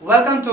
Welcome to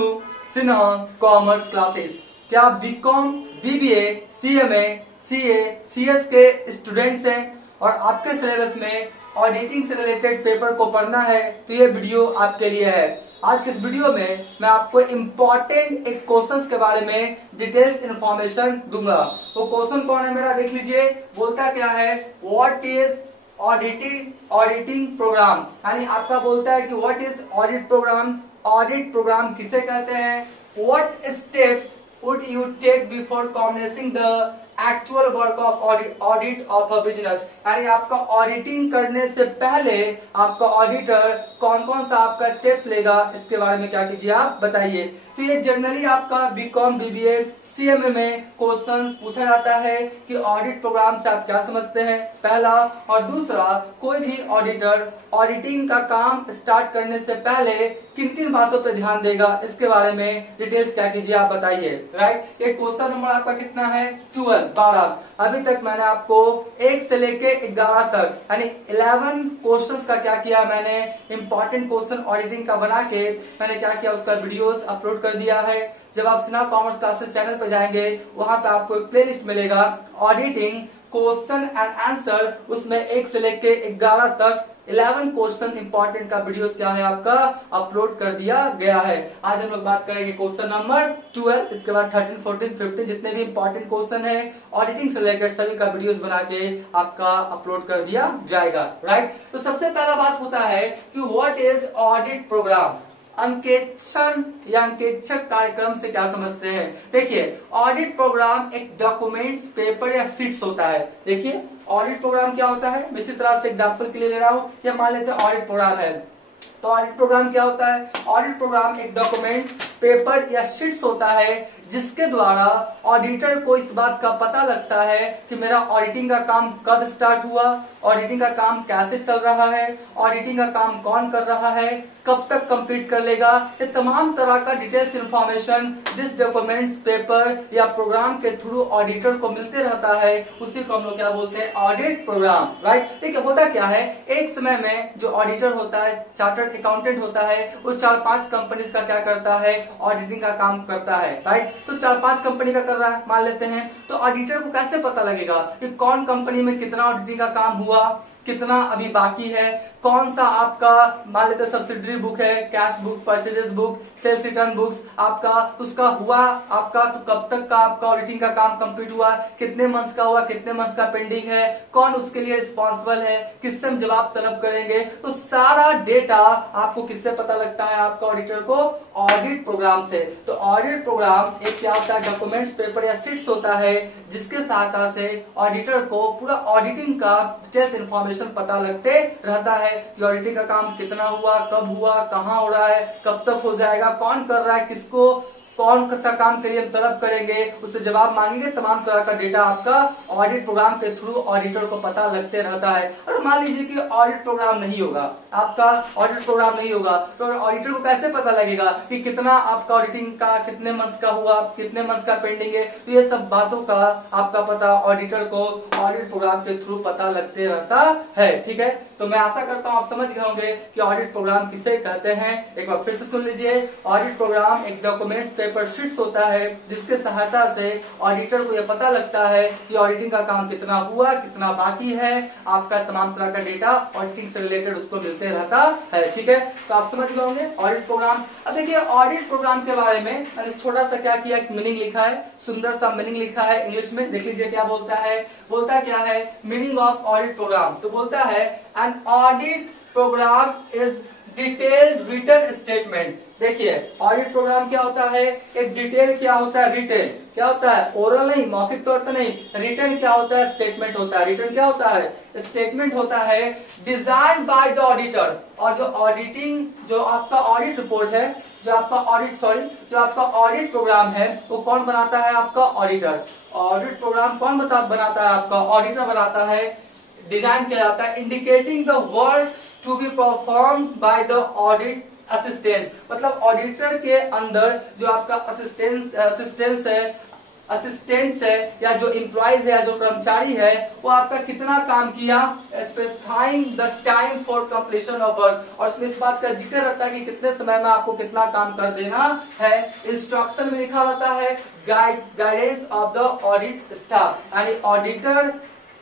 Sinha commerce classes. क्या आप BCom, BBA, CMA, CA, CS के स्टूडेंट्स हैं और आपके सिलेबस में ऑडिटिंग से रिलेटेड पेपर को पढ़ना है तो ये वीडियो आपके लिए है। आज के इस वीडियो में मैं आपको इम्पोर्टेंट एक क्वेश्चन के बारे में डिटेल्स इंफॉर्मेशन दूंगा। वो क्वेश्चन कौन है मेरा, देख लीजिए। बोलता क्या है, व्हाट इज ऑडिटिंग प्रोग्राम, यानी आपका बोलता है कि what is audit programme. Audit programme किसे कहते हैं? What steps would you take before commencing the actual work of audit of a business, यानी आपका ऑडिटिंग करने से पहले आपका ऑडिटर कौन कौन सा आपका स्टेप्स लेगा, इसके बारे में क्या कीजिए आप बताइए। तो ये जनरली आपका बीकॉम, बीबीए, सीएमए में क्वेश्चन पूछा जाता है कि ऑडिट प्रोग्राम से आप क्या समझते हैं, पहला। और दूसरा, कोई भी ऑडिटर ऑडिटिंग का काम स्टार्ट करने से पहले किन किन बातों पे ध्यान देगा, इसके बारे में डिटेल्स क्या कीजिए आप बताइए। राइट, ये क्वेश्चन नंबर आपका कितना है? 12। अभी तक मैंने आपको 1 से लेके 11 तक यानी 11 क्वेश्चंस का क्या किया, मैंने इंपॉर्टेंट क्वेश्चन ऑडिटिंग का बना के मैंने क्या किया, उसका वीडियोस अपलोड कर दिया है। जब आप सिन्हा कॉमर्स क्लासेस चैनल पर जाएंगे वहां पे आपको एक प्लेलिस्ट मिलेगा ऑडिटिंग क्वेश्चन एंड आंसर, उसमें 1 से लेके 11 तक 11 क्वेश्चन इंपॉर्टेंट का वीडियोस क्या है आपका अपलोड कर दिया गया है। आज हम लोग बात करेंगे क्वेश्चन नंबर 12, इसके बाद 13, 14, 15 जितने भी इंपॉर्टेंट क्वेश्चन है ऑडिटिंग से रिलेटेड सभी का वीडियोस बना के आपका अपलोड कर दिया जाएगा। राइट, तो सबसे पहला बात होता है कि व्हाट इज ऑडिट प्रोग्राम। अंकेक्षण या अंकेक्षक कार्यक्रम से क्या समझते हैं? देखिए, ऑडिट प्रोग्राम एक डॉक्यूमेंट्स, पेपर या शीट्स होता है। देखिए, ऑडिट प्रोग्राम क्या होता है, मैं इसी तरह से एग्जांपल के लिए ले रहा हूं। ये मान लेते हैं ऑडिट प्रोग्राम है, तो ऑडिट प्रोग्राम क्या होता है? ऑडिट प्रोग्राम एक डॉक्यूमेंट, पेपर या शीट्स होता है जिसके द्वारा ऑडिटर को इस बात का पता लगता है कि मेरा ऑडिटिंग का काम कब स्टार्ट हुआ, ऑडिटिंग का काम कैसे चल रहा है, ऑडिटिंग का काम कौन कर रहा है, कब तक कंप्लीट कर लेगा। ये तमाम तरह का डिटेल्स इंफॉर्मेशन जिस डॉक्यूमेंट्स, पेपर या प्रोग्राम के थ्रू ऑडिटर को मिलते रहता है उसी को हम लोग क्या बोलते हैं, ऑडिट प्रोग्राम। राइट, देखिए होता क्या है, एक समय में जो ऑडिटर होता है, चार्टर्ड अकाउंटेंट होता है, वो 4-5 कंपनीज का क्या करता है, ऑडिटिंग का काम करता है। राइट, तो 4-5 कंपनी का कर रहा है मान लेते हैं, तो ऑडिटर को कैसे पता लगेगा कि कौन कंपनी में कितना ऑडिटिंग का काम हुआ, कितना अभी बाकी है, कौन सा आपका मान लेते सब्सिडरी बुक है, cash book, purchases book, sales return books आपका, उसका हुआ आपका, तो कब तक का आपका ऑडिटिंग का काम कंप्लीट हुआ, कितने मंथ्स का हुआ, कितने मंथ्स का पेंडिंग है, कौन उसके लिए रिस्पॉन्सिबल है, किससे हम जवाब तलब करेंगे। तो सारा डेटा आपको किससे पता लगता है, आपका ऑडिटर को ऑडिट प्रोग्राम से। तो ऑडिट प्रोग्राम एक क्या होता है, डॉक्यूमेंट्स, पेपर या शीट्स होता है जिसके सहायता से ऑडिटर को पूरा ऑडिटिंग का डिटेल्स इंफॉर्मेशन पता लगते रहता है कि ऑडिटिंग का काम कितना हुआ, कब हुआ, कहाँ हो रहा है, कब तक हो जाएगा, कौन कर रहा है, किसको कौन सा काम के लिए हम तलब करेंगे, उससे जवाब मांगेंगे। तमाम तरह का डेटा आपका ऑडिट प्रोग्राम के थ्रू ऑडिटर को पता लगते रहता है। और मान लीजिए कि ऑडिट प्रोग्राम नहीं होगा, आपका ऑडिट प्रोग्राम नहीं होगा, तो ऑडिटर को कैसे पता लगेगा कि कितना आपका ऑडिटिंग का, कितने मंथ्स का हुआ, कितने मंथ्स का पेंडिंग है। तो ये सब बातों का आपका पता ऑडिटर को ऑडिट प्रोग्राम के थ्रू पता लगते रहता है। ठीक है, तो मैं आशा करता हूँ आप समझ गए होंगे कि ऑडिट प्रोग्राम किसे कहते हैं। एक बार फिर से सुन लीजिए, ऑडिट प्रोग्राम एक डॉक्यूमेंट्स, पेपर शीट्स होता है जिसके सहायता से ऑडिटर को यह पता लगता है कि ऑडिटिंग का काम कितना हुआ, कितना बाकी है, आपका तमाम तरह का डेटा ऑडिटिंग से रिलेटेड उसको मिलते रहता है। ठीक है, तो आप समझ गए होंगे ऑडिट प्रोग्राम। अब देखिए, ऑडिट प्रोग्राम के बारे में मैंने छोटा सा क्या किया, मीनिंग लिखा है, सुंदर सा मीनिंग लिखा है इंग्लिश में। देख लीजिए क्या बोलता है, बोलता क्या है, मीनिंग ऑफ ऑडिट प्रोग्राम। तो बोलता है an audit programme is detailed written statement. देखिए, ऑडिट प्रोग्राम क्या होता है, एक डिटेल क्या होता है, रिटन क्या होता है, ओरल नहीं, मौखिक तौर पर नहीं, रिटन क्या होता है, स्टेटमेंट होता है। रिटन क्या होता है, स्टेटमेंट होता है, डिजाइन बाय द ऑडिटर। और जो ऑडिटिंग, जो आपका ऑडिट रिपोर्ट है, जो आपका ऑडिट प्रोग्राम है, वो कौन बनाता है, आपका ऑडिटर। ऑडिट प्रोग्राम कौन बनाता है, आपका ऑडिटर बनाता है। डिजाइन किया जाता है, indicating the work to be perform by the audit assistant. मतलब ऑडिटर के अंदर जो आपका असिस्टेंस है, असिस्टेंट्स है या जो एम्प्लॉइज है, जो कर्मचारी है, वो आपका कितना काम किया, specifying the time for completion of work, और उसमें इस बात का जिक्र रहता है कि कितने समय में आपको कितना काम कर देना है। इंस्ट्रक्शन में लिखा रहता है guidance of the audit staff, यानी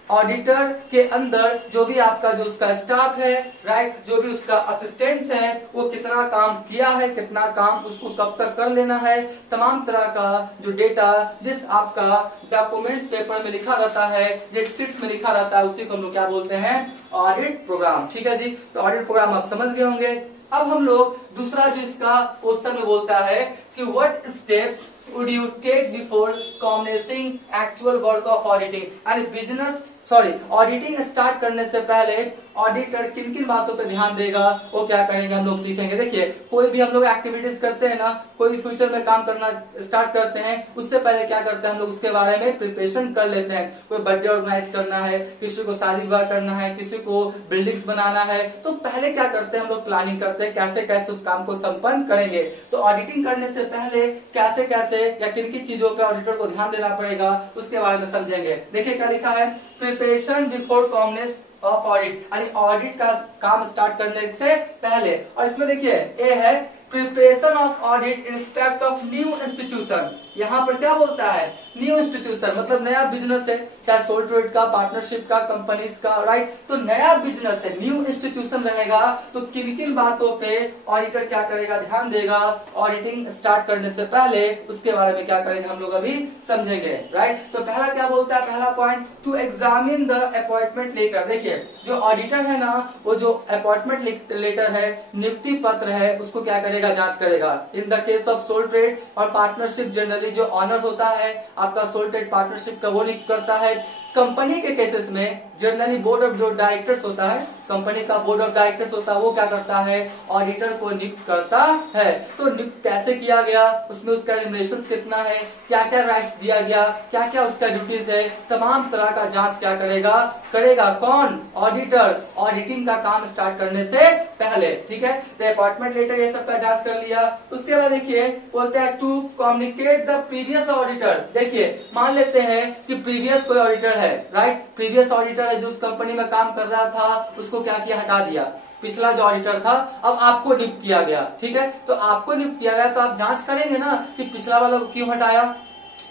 ऑडिटर के अंदर जो भी आपका जो उसका स्टाफ है, राइट, जो भी उसका असिस्टेंट्स है, वो कितना काम किया है, कितना काम उसको कब तक कर लेना है, तमाम तरह का जो डेटा जिस आपका डॉक्यूमेंट्स पेपर में लिखा रहता है, जिस शीट्स में लिखा रहता है, उसी को हम लोग क्या बोलते हैं, ऑडिट प्रोग्राम। ठीक है जी, तो ऑडिट प्रोग्राम आप समझ गए होंगे। अब हम लोग दूसरा जो इसका क्वेश्चन में बोलता है कि what steps would you take before commencing actual work of auditing, यानी ऑडिटिंग स्टार्ट करने से पहले ऑडिटर किन किन बातों पे ध्यान देगा, वो क्या करेंगे हम लोग सीखेंगे। देखिए, कोई भी हम लोग एक्टिविटीज करते हैं ना, कोई भी फ्यूचर में काम करना स्टार्ट करते हैं, उससे पहले क्या करते हैं हम लोग, उसके बारे में प्रिपरेशन कर लेते हैं। कोई बर्थडे ऑर्गेनाइज करना है, किसी को शादी विवाह करना है, किसी को बिल्डिंग्स बनाना है, तो पहले क्या करते हैं हम लोग, प्लानिंग करते हैं कैसे कैसे उस काम को संपन्न करेंगे। तो ऑडिटिंग करने से पहले कैसे कैसे या किन किन चीजों पर ऑडिटर को ध्यान देना पड़ेगा, उसके बारे में समझेंगे। देखिए क्या लिखा है, प्रिपरेशन बिफोर कॉमनेस ऑफ ऑडिट, यानी ऑडिट का काम स्टार्ट करने से पहले। और इसमें देखिए ए है preparation of audit in respect of new institution. यहाँ पर क्या बोलता है, न्यू इंस्टीट्यूशन मतलब नया बिजनेस है, चाहे सोल ट्रेड का, पार्टनरशिप का, कंपनीज का, राइट, तो नया बिजनेस है, न्यू इंस्टीट्यूशन रहेगा, तो किन किन बातों पे ऑडिटर क्या करेगा, ध्यान देगा ऑडिटिंग स्टार्ट करने से पहले, उसके बारे में क्या करेंगे हम लोग अभी समझेंगे, राइट। तो पहला क्या बोलता है, पहला point, to examine the appointment letter. देखिए जो ऑडिटर है ना, वो जो अपॉइंटमेंट लेटर है, नियुक्ति पत्र है, उसको क्या करेगा, जांच करेगा। In the case of sole trade और पार्टनरशिप जनरली जो ऑनर होता है आपका सोल ट्रेड पार्टनरशिप का, वो नियुक्त करता है। कंपनी के केसेस में जनरली बोर्ड ऑफ जो डायरेक्टर्स होता है, कंपनी का बोर्ड ऑफ डायरेक्टर्स होता है, वो क्या करता है, ऑडिटर को नियुक्त करता है। तो नियुक्त कैसे किया गया, उसमें उसका रिम्यूनरेशन कितना है, क्या क्या राइट्स दिया गया, क्या क्या उसका ड्यूटीज है, तमाम तरह का जांच क्या करेगा कौन, ऑडिटर, ऑडिटिंग का काम स्टार्ट करने से पहले। ठीक है, तो अपॉइंटमेंट लेटर ये सब का जांच कर लिया। उसके बाद देखिए बोलते हैं to communicate the previous auditor. देखिए मान लेते हैं कि प्रीवियस कोई ऑडिटर है, राइट, प्रीवियस ऑडिटर है जो उस कंपनी में काम कर रहा था, उसको क्या किया, हटा दिया। पिछला जो ऑडिटर था अब आपको नियुक्त किया गया, ठीक है, तो आपको नियुक्त किया गया, तो आप जांच करेंगे ना कि पिछला वाला को क्यों हटाया,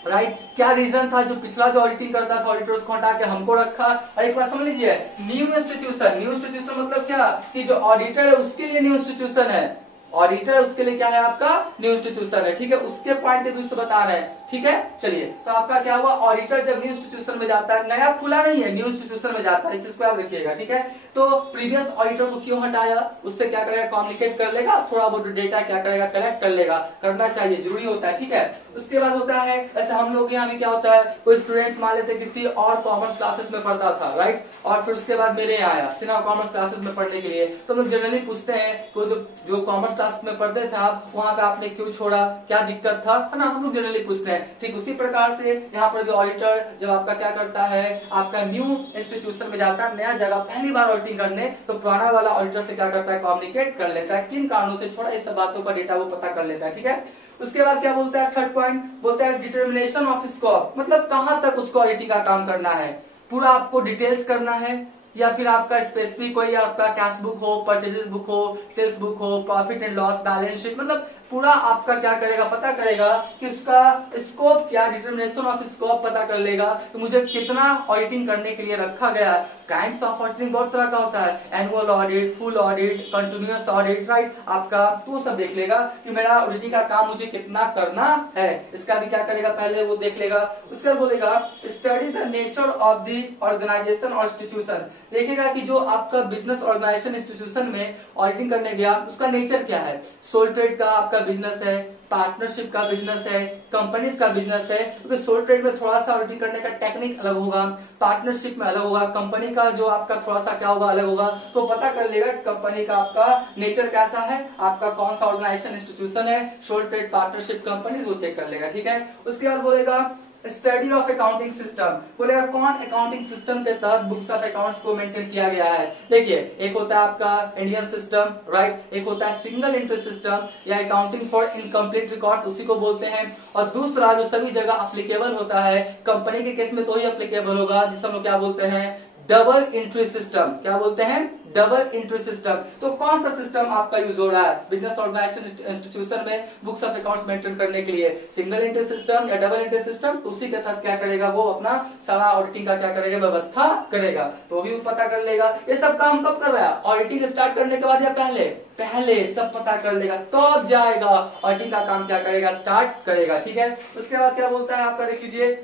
राइट, क्या रीजन था, जो पिछला जो ऑडिटिंग करता था ऑडिटर, उसको हटा के हमको रखा। और एक बार समझ लीजिए, न्यू इंस्टीट्यूशन मतलब क्या, कि जो ऑडिटर है उसके लिए न्यू इंस्टीट्यूशन है, ऑडिटर उसके लिए क्या है आपका, न्यू इंस्टीट्यूशन है। ठीक है, उसके पॉइंट ऑफ व्यू से बता रहे हैं। ठीक है, चलिए, तो आपका क्या हुआ, ऑडिटर जब न्यू इंस्टीट्यूशन में जाता है, नया खुला नहीं है, न्यू इंस्टीट्यूशन में जाता है, इस चीज को आप रखिएगा। ठीक है, तो प्रीवियस ऑडिटर को क्यों हटाया, उससे क्या करेगा, कम्युनिकेट कर लेगा, थोड़ा बहुत डेटा क्या करेगा, कलेक्ट कर लेगा, करना चाहिए, जरूरी होता है। ठीक है, उसके बाद होता है, ऐसे हम लोग यहाँ में क्या होता है, कोई स्टूडेंट्स मान लेते किसी और कॉमर्स क्लासेस में पढ़ता था, राइट, और फिर उसके बाद मेरे यहाँ आया सिन्हा कॉमर्स क्लासेस में पढ़ने के लिए, तो लोग जनरली पूछते हैं कि जो कॉमर्स क्लासेस में पढ़ते थे आप, वहाँ पे आपने क्यों छोड़ा, क्या दिक्कत था, है ना, हम लोग जनरली पूछते हैं। ठीक उसी प्रकार से यहाँ पर जो ऑडिटर जब आपका क्या करता है, आपका न्यू इंस्टीट्यूशन में जाता है, नया जगह पहली बार ऑडिटिंग करने, तो पुराना वाला ऑडिटर से क्या करता है, कम्युनिकेट कर लेता है, किन कारणों से छोड़ा, इस सब बातों का डेटा वो पता कर लेता है। ठीक है, उसके बाद क्या बोलता है, थर्ड पॉइंट बोलता है डिटर्मिनेशन ऑफ स्कोप, मतलब कहां तक उसको ऑडिटिंग का काम करना है, पूरा आपको डिटेल्स करना है, या फिर आपका स्पेसिफिक कोई आपका कैश बुक हो, परचेजेस बुक हो, सेल्स बुक हो, profit and loss balance sheet, मतलब पूरा आपका क्या करेगा, पता करेगा कि उसका स्कोप क्या, डिटर्मिनेशन ऑफ स्कोप पता कर लेगा, तो मुझे कितना ऑडिटिंग करने के लिए रखा गया। काइंड्स ऑफ ऑडिटिंग बहुत तरह का होता है, annual audit, full audit, continuous audit, right, आपका तो सब देख लेगा कि मेरा ऑडिटिंग का काम मुझे कितना करना है, इसका भी क्या करेगा, पहले वो देख लेगा। उसके बाद बोलेगा study the nature of the organisation और इंस्टीट्यूशन, देखेगा कि जो आपका बिजनेस ऑर्गेनाइजेशन इंस्टीट्यूशन में ऑडिटिंग करने गया, उसका नेचर क्या है, सोल ट्रेड का आपका बिजनेस है, पार्टनरशिप का बिजनेस है, कंपनीज का बिजनेस है, क्योंकि सोल ट्रेड में थोड़ा सा ऑडिटिंग करने का टेक्निक अलग होगा, पार्टनरशिप में अलग होगा, कंपनी का जो आपका थोड़ा सा क्या होगा, अलग होगा, तो पता कर लेगा कंपनी का आपका नेचर कैसा है, आपका कौन सा ऑर्गेनाइजेशन इंस्टीट्यूशन है, सोल ट्रेड, पार्टनरशिप, कंपनी, वो चेक कर लेगा। ठीक है, उसके बाद बोलेगा स्टडी ऑफ अकाउंटिंग सिस्टम, बोलेगा कौन अकाउंटिंग सिस्टम के तहत बुक्स ऑफ अकाउंट्स को मेंटेन किया गया है। देखिए एक होता है आपका इंडियन सिस्टम, राइट, एक होता है सिंगल एंट्री सिस्टम या अकाउंटिंग फॉर इनकम्प्लीट रिकॉर्ड्स, उसी को बोलते हैं। और दूसरा जो सभी जगह अप्लीकेबल होता है, कंपनी के केस में तो ही अप्लीकेबल होगा, जिसे हम लोग क्या बोलते हैं, डबल एंट्री सिस्टम। क्या बोलते हैं, डबल एंट्री सिस्टम। तो कौन सा सिस्टम आपका यूज हो रहा है बिजनेस ऑर्गेनाइजेशन इंस्टीट्यूशन में बुक्स ऑफ अकाउंट्स मेंटेन करने के लिए, सिंगल एंट्री सिस्टम या डबल एंट्री सिस्टम? तो उसी के तहत क्या करेगा, वो अपना सारा ऑडिटिंग का क्या करेगा, व्यवस्था करेगा। तो भी वो पता कर लेगा। ये सब काम कब कर रहा है, ऑडिटिंग स्टार्ट करने के बाद या पहले? पहले सब पता कर लेगा, तब जाएगा ऑडिटिंग का काम क्या करेगा, स्टार्ट करेगा। ठीक है, उसके बाद क्या बोलता है आपका, देख लीजिए,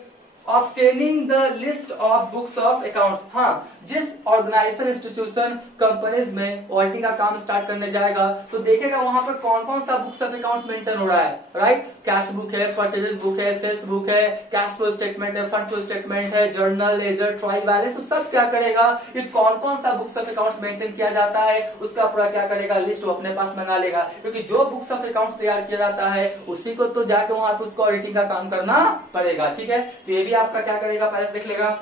obtaining the list of books of accounts. हाँ, जिस ऑर्गेनाइजेशन इंस्टीट्यूशन कंपनीज में ऑडिटिंग का काम स्टार्ट करने जाएगा तो देखेगा वहां पर कौन कौन सा बुक्स ऑफ अकाउंट्स मेंटेन हो रहा है, राइट। कैश बुक है, परचेजेस बुक है, सेल्स बुक है, कैश फ्लो स्टेटमेंट है, फंड फ्लो स्टेटमेंट है, जर्नल, लेजर, ट्रायल बैलेंस, तो सब क्या करेगा कि कौन कौन सा बुक्स ऑफ अकाउंट्स मेंटेन किया जाता है उसका पूरा क्या करेगा, लिस्ट वो अपने पास मंगा लेगा। क्योंकि जो बुक्स ऑफ अकाउंट्स तैयार किया जाता है उसी को तो जाके वहां पर उसको ऑडिटिंग का काम करना पड़ेगा। ठीक है, तो ये भी आपका क्या करेगा, पहले देख लेगा।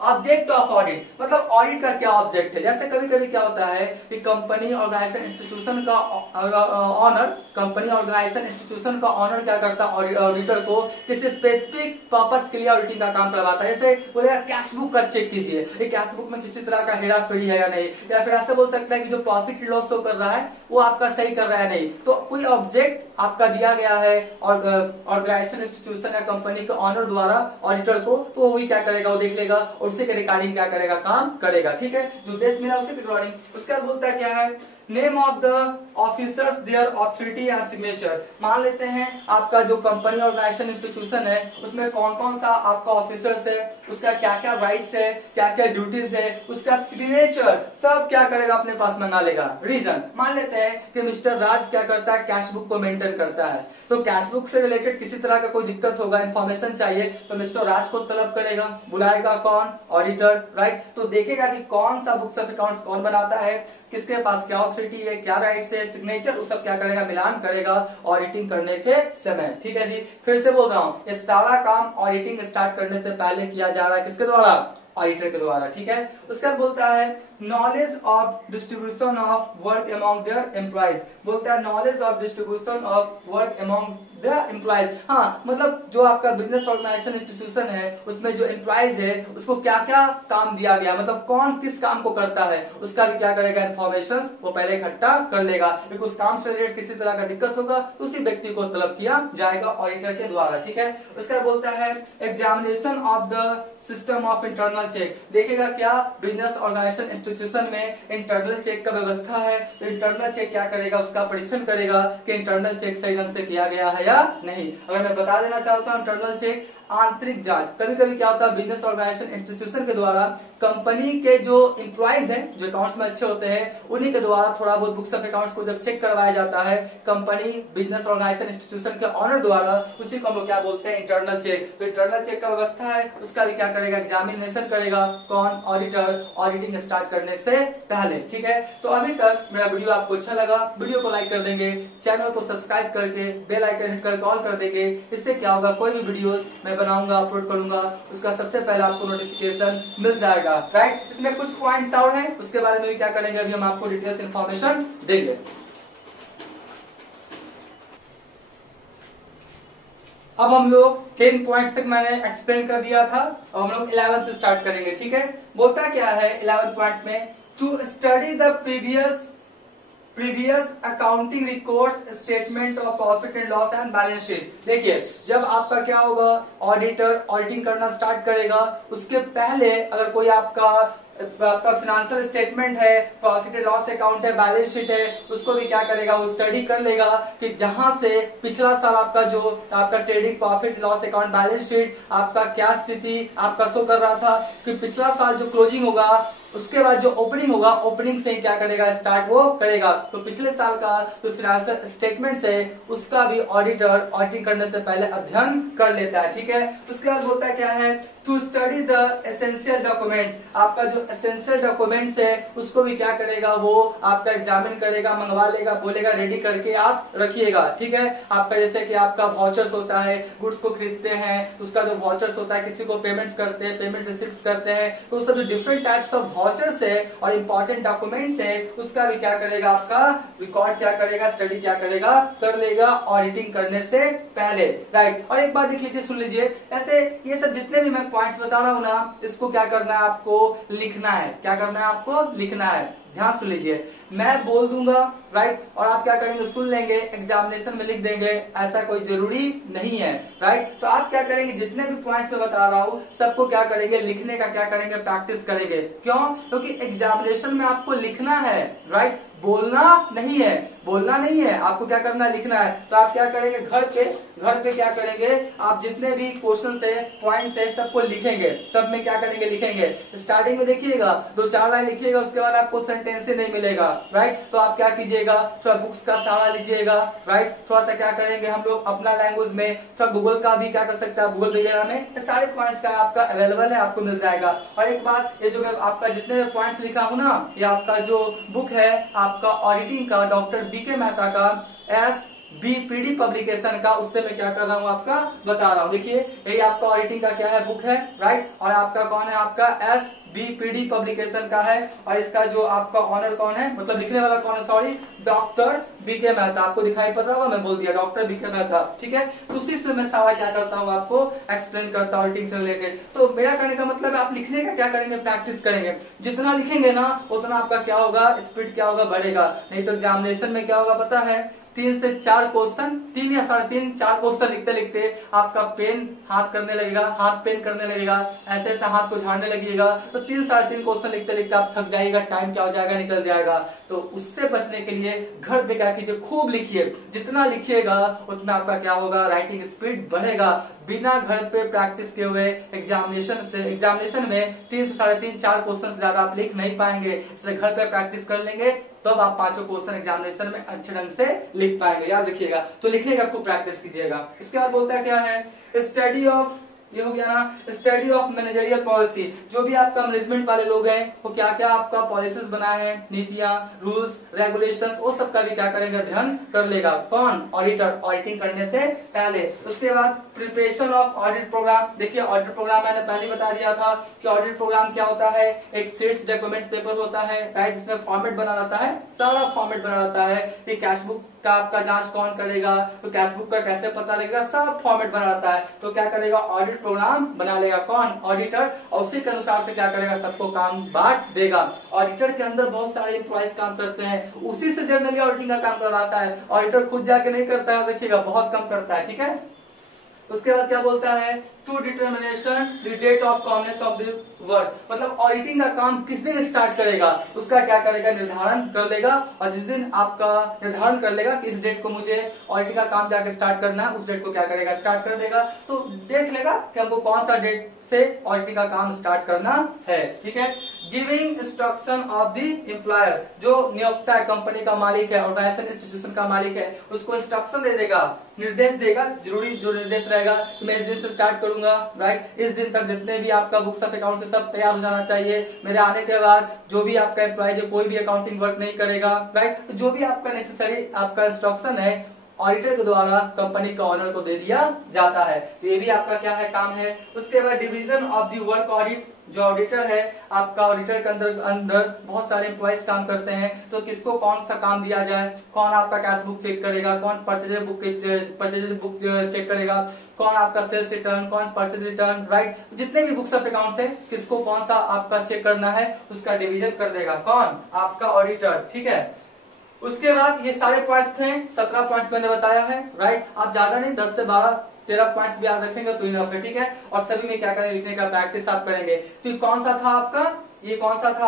ऑब्जेक्ट ऑफ ऑडिट, मतलब ऑडिट का क्या ऑब्जेक्ट है। जैसे कभी कभी क्या होता है कि कंपनी ऑर्गेनाइजेशन इंस्टीट्यूशन का ऑनर, कंपनी ऑर्गेनाइजेशन इंस्टीट्यूशन का ऑनर क्या करता है, ऑडिटर को किसी स्पेसिफिक पर्पस के लिए ऑडिटिंग का काम करवाता है। जैसे बोलेगा कैश बुक का चेक कीजिए, ये कैश बुक में किसी तरह का हेरा फेरी है या नहीं, या फिर ऐसा बोल सकता है कि जो प्रॉफिट लॉस शो कर रहा है वो आपका सही कर रहा है नहीं। तो कोई ऑब्जेक्ट आपका दिया गया है ऑर्गेनाइजेशन इंस्टीट्यूशन या कंपनी के ऑनर द्वारा ऑडिटर को, तो वही क्या करेगा, वो देख लेगा और उसी के रिगार्डिंग क्या करेगा, काम करेगा। ठीक है, जो उद्देश्य मिला उसी के रिगार्डिंग। उसके बाद बोलता है क्या है, name of the officers, their authority and signature. मान लेते हैं आपका जो कंपनी ऑर्गेनाइजेशन इंस्टीट्यूशन है उसमें कौन कौन सा आपका ऑफिसर्स है, उसका क्या क्या राइट्स है, क्या क्या ड्यूटीज है, उसका सिग्नेचर सब क्या करेगा, अपने पास मंगा लेगा। रीजन, मान लेते हैं कि मिस्टर राज क्या करता है, कैश बुक को मेंटेन करता है, तो कैश बुक से रिलेटेड किसी तरह का कोई दिक्कत होगा, इन्फॉर्मेशन चाहिए, तो मिस्टर राज को तलब करेगा, बुलाएगा कौन, ऑडिटर, राइट। तो देखेगा कि कौन सा बुक्स ऑफ अकाउंट्स कौन बनाता है, किसके पास क्या ऑथोरिटी है, क्या राइट्स है, सिग्नेचर, वो सब क्या करेगा, मिलान करेगा ऑडिटिंग करने के समय। ठीक है जी, फिर से बोल रहा हूं, ये सारा काम ऑडिटिंग स्टार्ट करने से पहले किया जा रहा है, किसके द्वारा, ऑडिटर के द्वारा। ठीक है, उसके बाद बोलता है knowledge of distribution of work among their employees, बोलता है knowledge of distribution of work among their employees. हाँ, मतलब जो आपका बिजनेस ऑर्गेनाइजेशन इंस्टीट्यूशन है उसमें जो एम्प्लॉइज है उसको क्या क्या काम दिया गया, मतलब कौन किस काम को करता है, उसका भी क्या करेगा, इन्फॉर्मेशन वो पहले इकट्ठा कर लेगा। क्योंकि उस काम से रिलेटेड किसी तरह का दिक्कत होगा तो उसी व्यक्ति को तलब किया जाएगा ऑडिटर के द्वारा। ठीक है, उसका बोलता है examination of the system of internal check, देखेगा क्या बिजनेस ऑर्गेनाइजेशन इंस्टीट्यूशन में इंटरनल चेक का व्यवस्था है, तो इंटरनल चेक क्या करेगा, उसका परीक्षण करेगा कि इंटरनल चेक सही ढंग से किया गया है या नहीं। अगर मैं बता देना चाहता हूँ, इंटरनल चेक आंतरिक जांच, कभी कभी क्या होता है बिजनेस ऑर्गेनाइजेशन इंस्टीट्यूशन के द्वारा कंपनी के जो एम्प्लॉइज हैं, जो अकाउंट्स में अच्छे होते हैं, उन्हीं के द्वारा थोड़ा बहुत बुक्स ऑफ अकाउंट्स को जब चेक करवाया जाता है कंपनी बिजनेस ऑर्गेनाइजेशन इंस्टीट्यूशन के ऑनर द्वारा, उसी को हम लोग क्या बोलते हैं, इंटरनल चेक। तो इंटरनल चेक का व्यवस्था है, उसका भी क्या करेगा, एग्जामिनेशन करेगा कौन, ऑडिटर, ऑडिटिंग स्टार्ट करने से पहले। ठीक है, तो अभी तक मेरा वीडियो आपको अच्छा लगा, वीडियो को लाइक कर देंगे, चैनल को सब्सक्राइब करके बेल आइकन हिट करके ऑल कर देंगे। इससे क्या होगा, कोई भी वीडियोस मैं बनाऊंगा, अपलोड करूंगा, उसका सबसे पहले आपको नोटिफिकेशन मिल जाएगा, राइट। इसमें कुछ पॉइंट्स और हैं, उसके बारे में भी क्या करेंगे, अभी हम आपको डिटेल्स इंफॉर्मेशन देंगे। अब हम लोग 10 पॉइंट्स तक मैंने एक्सप्लेन कर दिया था, अब हम लोग 11 से स्टार्ट करेंगे। ठीक है, बोलता क्या है 11 पॉइंट में, to study the previous accounting records statement of profit and loss and balance sheet. देखिए, जब आपका क्या होगा, ऑडिटर ऑडिटिंग करना स्टार्ट करेगा, उसके पहले अगर कोई आपका फिनेंशियल स्टेटमेंट है, प्रॉफिट एंड लॉस अकाउंट है, बैलेंस शीट है, उसको भी क्या करेगा, वो स्टडी कर लेगा कि जहां से पिछला साल आपका जो आपका trading profit loss account balance sheet आपका क्या स्थिति आपका शो कर रहा था, कि पिछला साल जो क्लोजिंग होगा उसके बाद जो ओपनिंग होगा ओपनिंग से क्या करेगा स्टार्ट वो करेगा। तो पिछले साल का जो फाइनेंशियल स्टेटमेंट्स है उसका भी ऑडिटर ऑडिटिंग करने से पहले अध्ययन कर लेता है, ठीक है। उसके बाद बोलता है क्या है, to study the essential documents, आपका जो एसेंशियल डॉक्यूमेंट्स है उसको भी क्या करेगा वो आपका एग्जामिन करेगा, मंगवा लेगा, बोलेगा रेडी करके आप रखिएगा, ठीक है। आपका जैसे कि आपका वाउचर्स होता है, गुड्स को खरीदते हैं उसका जो वाउचर्स होता है, किसी को पेमेंट्स करते हैं, पेमेंट रिसिप्ट करते हैं, तो सब जो डिफरेंट टाइप्स ऑफ वाउचर्स है और इंपॉर्टेंट डॉक्यूमेंट्स है उसका भी क्या करेगा आपका रिकॉर्ड क्या करेगा, स्टडी क्या करेगा कर लेगा ऑडिटिंग करने से पहले, राइट। और एक बात देख लीजिए, सुन लीजिए, ऐसे ये सब जितने भी मैं पॉइंट्स बता रहा हूं ना इसको क्या करना है आपको लिखना है, क्या करना है आपको लिखना है। ध्यान सुन लीजिए, मैं बोल दूंगा राइट और आप क्या करेंगे सुन लेंगे, एग्जामिनेशन में लिख देंगे, ऐसा कोई जरूरी नहीं है, राइट। तो आप क्या करेंगे जितने भी पॉइंट्स में बता रहा हूं सबको क्या करेंगे लिखने का क्या करेंगे प्रैक्टिस करेंगे। क्यों? क्योंकि एग्जामिनेशन में आपको लिखना है, राइट, बोलना नहीं है, बोलना नहीं है, आपको क्या करना है लिखना है। तो आप क्या करेंगे घर पे क्या करेंगे आप जितने भी क्वेश्चन है पॉइंट्स है सबको लिखेंगे, सब में क्या करेंगे लिखेंगे। स्टार्टिंग में देखिएगा 2-4 लाइन लिखिएगा उसके बाद आपको सेंटेंस ही नहीं मिलेगा, राइट। तो आप क्या कीजिएगा थोड़ा बुक्स का सहारा लीजिएगा, राइट। थोड़ा सा क्या करेंगे हम लोग अपना लैंग्वेज में, थोड़ा गूगल का भी क्या कर सकता है, गूगल वगैरह में सारे पॉइंट्स का आपका अवेलेबल है, आपको मिल जाएगा। और एक बात ये जो मैं आपका जितने पॉइंट्स लिखा हूं ना ये आपका जो बुक है आपका ऑडिटिंग का डॉक्टर बीके मेहता का SBPD पब्लिकेशन का, उससे मैं क्या कर रहा हूँ आपका बता रहा हूँ। देखिए यही आपका ऑडिटिंग का क्या है बुक है, राइट। और आपका कौन है आपका SBPD पब्लिकेशन का है और इसका जो आपका ऑनर कौन है, मतलब लिखने वाला कौन है, सॉरी, डॉक्टर बीके मेहता। आपको दिखाई पड़ रहा होगा मैं बोल दिया डॉक्टर बीके मेहता, ठीक है। तो उसी से मैं सारा क्या करता हूँ आपको एक्सप्लेन करता हूँ ऑडिटिंग से रिलेटेड। तो मेरा कहने का मतलब आप लिखने का क्या करेंगे प्रैक्टिस करेंगे, जितना लिखेंगे ना उतना आपका क्या होगा स्पीड क्या होगा बढ़ेगा। नहीं तो एग्जामिनेशन में क्या होगा पता है 3 से 4 क्वेश्चन, 3 या 3.5-4 क्वेश्चन लिखते लिखते आपका पेन हाथ करने लगेगा, हाथ पेन करने लगेगा, ऐसे ऐसे हाथ को झाड़ने लगेगा। तो 3-3.5 क्वेश्चन लिखते लिखते आप थक जाएगा, टाइम क्या हो जाएगा निकल जाएगा। तो उससे बचने के लिए घर पे क्या कीजिए खूब लिखिए, जितना लिखिएगा उतना आपका क्या होगा राइटिंग स्पीड बढ़ेगा। बिना घर पे प्रैक्टिस किए हुए एग्जामिनेशन में 3 से 3.5-4 क्वेश्चन ज्यादा आप लिख नहीं पाएंगे, इसलिए घर पे प्रैक्टिस कर लेंगे तब तो आप 5 क्वेश्चन एग्जामिनेशन में अच्छे ढंग से लिख पाएंगे, याद रखिएगा। तो लिखने का खूब प्रैक्टिस कीजिएगा। इसके बाद बोलता है क्या है स्टडी ऑफ, ये हो गया ना स्टडी ऑफ मैनेजरियल पॉलिसी। जो भी आपका मैनेजमेंट वाले लोग हैं वो क्या क्या आपका पॉलिसीज बनाए हैं, नीतियां, रूल्स, रेगुलेशंस, वो सब का भी क्या करेंगे अध्ययन कर लेगा कौन ऑडिटर, ऑडिटिंग करने से पहले। उसके बाद प्रिपरेशन ऑफ ऑडिट प्रोग्राम। देखिए ऑडिट प्रोग्राम मैंने पहले बता दिया था कि ऑडिट प्रोग्राम क्या होता है, एक शीट्स डॉक्यूमेंट्स पेपर होता है, राइट, इसमें फॉर्मेट बना रहता है, सारा फॉर्मेट बना रहता है कि कैश बुक का आपका जांच कौन करेगा, तो कैश बुक का कैसे पता लगेगा, सब फॉर्मेट बना रहता है। तो क्या करेगा ऑडिट प्रोग्राम बना लेगा कौन ऑडिटर, और उसी के अनुसार से क्या करेगा सबको काम बांट देगा। ऑडिटर के अंदर बहुत सारे एम्प्लॉइज काम करते हैं, उसी से जनरली ऑडिटिंग का काम करवाता है, ऑडिटर खुद जाके नहीं करता है, देखिएगा बहुत कम करता है, ठीक है। उसके बाद क्या बोलता है to determination the date of commencement of the work, मतलब ऑडिटिंग का काम किस दिन स्टार्ट करेगा उसका क्या करेगा निर्धारण कर लेगा, और जिस दिन आपका निर्धारण कर लेगा कि इस डेट को मुझे ऑडिटिंग का काम जाके स्टार्ट करना है उस डेट को क्या करेगा स्टार्ट कर देगा। तो देख लेगा कि हमको कौन सा डेट से ऑडिटिंग का काम स्टार्ट करना है, ठीक है। Giving instruction of the employer, जो नियोक्ता है कंपनी का मालिक है, ऑर्गेनाइजेशन इंस्टीट्यूशन का मालिक है, उसको इंस्ट्रक्शन दे देगा, निर्देश देगा, जरूरी जो निर्देश रहेगा कि मैं इस दिन से स्टार्ट करूंगा, राइट, इस दिन तक जितने भी आपका बुक्स ऑफ अकाउंट से सब तैयार हो जाना चाहिए, मेरे आने के बाद जो भी आपका एम्प्लॉय है कोई भी अकाउंटिंग वर्क नहीं करेगा, राइट। तो जो भी आपका नेसेसरी आपका इंस्ट्रक्शन है ऑडिटर के द्वारा कंपनी का ऑनर को दे दिया जाता है। तो ये भी आपका क्या है काम है। उसके बाद division of the work audit, जो ऑडिटर है आपका ऑडिटर के अंदर बहुत सारे एम्प्लॉइज काम करते हैं, तो किसको कौन सा काम दिया जाए, कौन आपका कैश बुक चेक करेगा, कौन परचेज बुक चेक करेगा, कौन आपका सेल्स रिटर्न, कौन परचेज रिटर्न, राइट। जितने भी बुक्स ऑफ अकाउंट्स है किसको कौन सा आपका चेक करना है उसका डिवीजन कर देगा कौन आपका ऑडिटर, ठीक है। उसके बाद ये सारे पॉइंट्स थे, 17 पॉइंट्स मैंने बताया है, राइट। आप ज्यादा नहीं 10 से 12-13 पॉइंट्स भी याद रखेंगे तो इनफ है, ठीक है। और सभी में क्या करेंगे लिखने का प्रैक्टिस आप करेंगे। तो ये कौन सा था आपका, ये कौन सा था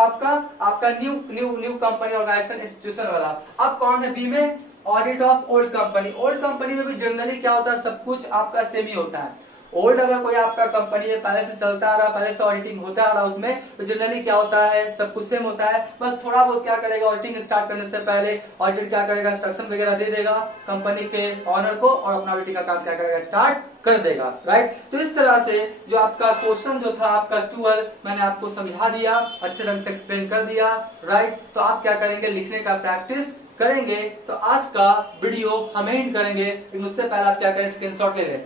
आपका न्यू कंपनी ऑर्गेनाइजेशन इंस्टीट्यूशन वाला। अब कौन है बी में audit of old company. Old company में भी जनरली क्या होता है सब कुछ आपका सेम ही होता है। ओल्ड अगर कोई आपका कंपनी है, पहले से चलता आ रहा, पहले से ऑडिटिंग होता आ रहा, उसमें तो जनरली क्या होता है, सब कुछ सेम होता है। बस थोड़ा बहुत क्या करेगा, ऑडिटिंग स्टार्ट करने से पहले ऑडिटर क्या करेगा, इंस्ट्रक्शन वगैरह दे देगा कंपनी के ऑनर को और अपना ऑडिटिंग का काम क्या करेगा, स्टार्ट कर देगा, राइट। तो इस तरह से जो आपका क्वेश्चन जो था आपका 12 मैंने आपको समझा दिया, अच्छे ढंग से एक्सप्लेन कर दिया, राइट। तो आप क्या करेंगे, लिखने का प्रैक्टिस करेंगे। तो आज का वीडियो हम एंड करेंगे, लेकिन उससे पहले आप क्या करें, स्क्रीनशॉट ले लें,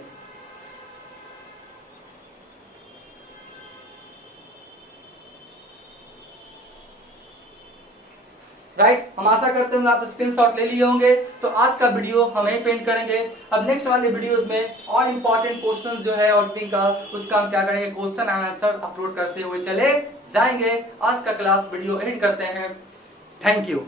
राइट। हम आशा करते हैं आप स्क्रीनशॉट ले लिए होंगे। तो आज का वीडियो हम यहीं पेंट करेंगे। अब नेक्स्ट वाले वीडियोस में और इंपॉर्टेंट क्वेश्चन जो है ऑडिटिंग का, उसका हम क्या करेंगे, क्वेश्चन एंड आंसर अपलोड करते हुए चले जाएंगे। आज का क्लास वीडियो एंड करते हैं। Thank you.